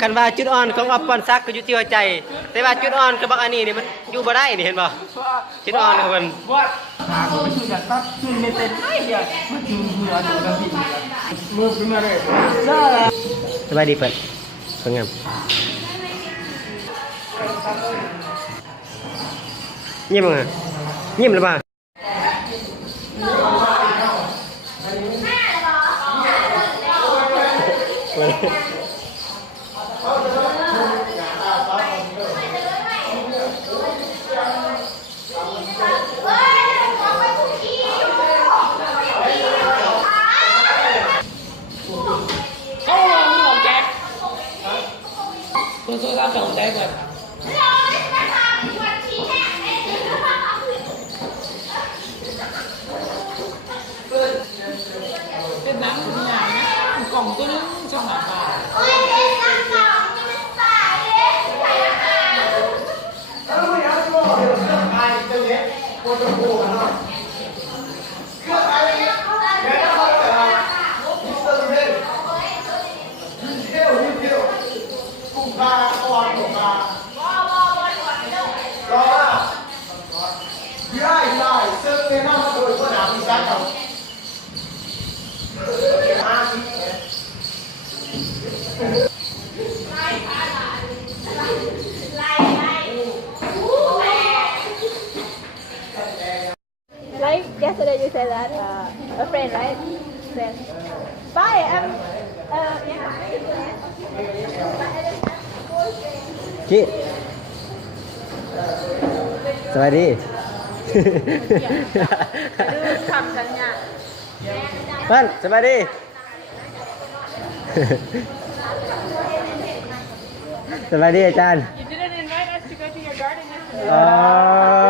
คันว่าจุดอ่อนของออฟปอนซักก็อยู่ที่หัวใจแต่ว่าจุดอ่อนกับบักอันนี้นี่มันอยู่บ่ได้นี่เห็นบ่จุดอ่อนของมันว่าหาคนช่วยกันตัดช่วยไม่เป็นไอ้เดียวมันจึงเหนื่อยดูกันพี่มือขึ้นมาเลยสบายดีเพิ่นสวยงามเงียบมั้งอ่ะเงียบหรือเปล่าtôi đã trồng đây rồi cái nắng của nhà nhá còn tôi đứng trong nhà bà Like yesterday you said that a friend, right? Said, bye, Chịสวัสดีทำกันเนี่ย เพื่อนสวัสดีสวัสดีอาจารย์ You didn't invite us to go to your garden yesterday.